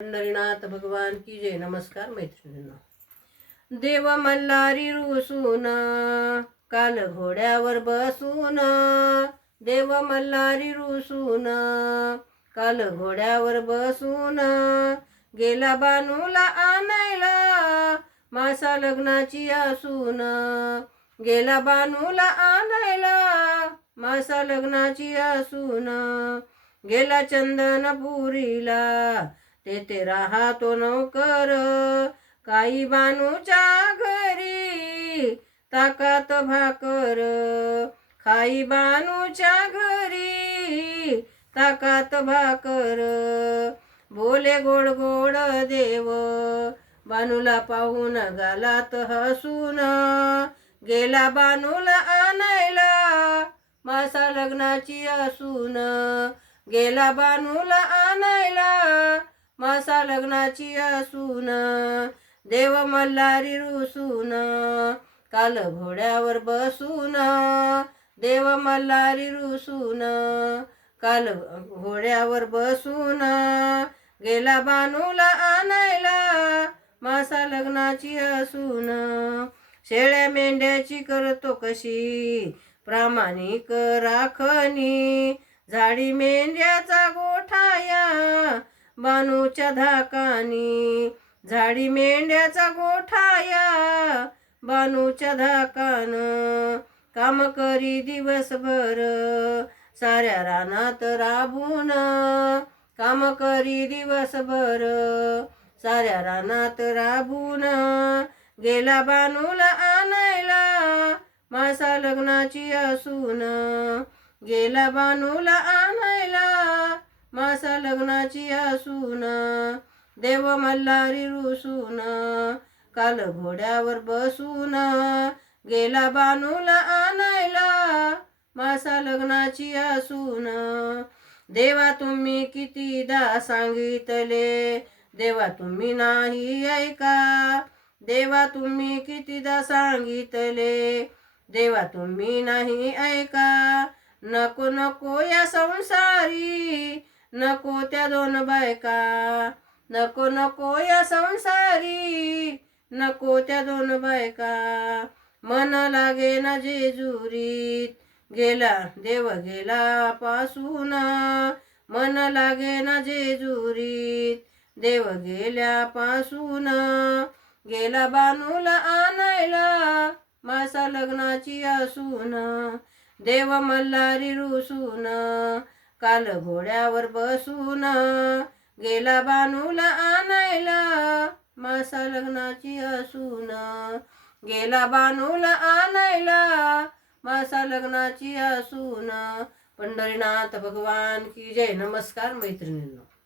पंढरीनाथ भगवान की जय। नमस्कार मैत्रिणींना। देव मल्हारी रुसून काल घोड्यावर बसून देव मल्हारी रुसून काल घोड्यावर बसून गेला बानूला आणायला मासा लग्नाची असून गेला बानूला आणायला मासा लग्नाची असून गेला चंदनपुरीला तेथे राहतो नोकर. काही बानूच्या घरी ताकात भाकर. खाई बानूच्या घरी ताकात भाकर. बोले गोड गोड देव बानूला पाहून गालात हसून. गेला बानूला आणायला मासा लग्नाची असून. गेला बानूला आणायला मासा लग्नाची असून देव मल्हारी रुसून काल घोड्यावर बसून देव मल्हारी रुसून काल घोड्यावर बसून गेला बानूला आणायला मासा लग्नाची असून शेळ्या मेंढ्याची करतो कशी प्रामाणिक राखणी झाडी मेंढ्याचा गोठाया बानूच्या धाकानी. झाडी मेंढ्याचा गोठाया बानूच्या धाकान. काम करी दिवसभर साऱ्या रानात राबून. काम करी दिवसभर साऱ्या रानात राबून. गेला बानूला आणायला मासा लग्नाची असून. गेला बानूला मासा लग्नाची असून देव मल्हारी रुसून काल घोड्यावर बसून गेला बानूला आणायला. मासा लग्नाची असून देवा तुम्ही कितीदा सांगितले देवा तुम्ही नाही ऐका. देवा तुम्ही कितीदा सांगितले देवा तुम्ही नाही ऐका. नको नको या संसारी नको त्या दोन बायका. नको नको या संसारी. नको त्या दोन बायका. मन लागे ना जेजुरीत. गेला देव गेला पासून. मन लागे ना जेजुरीत. देव गेल्यापासून गेला बानूला आणायला मासा लग्नाची असून. देव मल्हारी रुसून. काल घोड्यावर बसून गेला बानूला आणायला. मासा लग्नाची असून गेला बानूला आणायला. मासा लग्नाची असून पंढरीनाथ भगवान की जय. नमस्कार मैत्रिणींनो.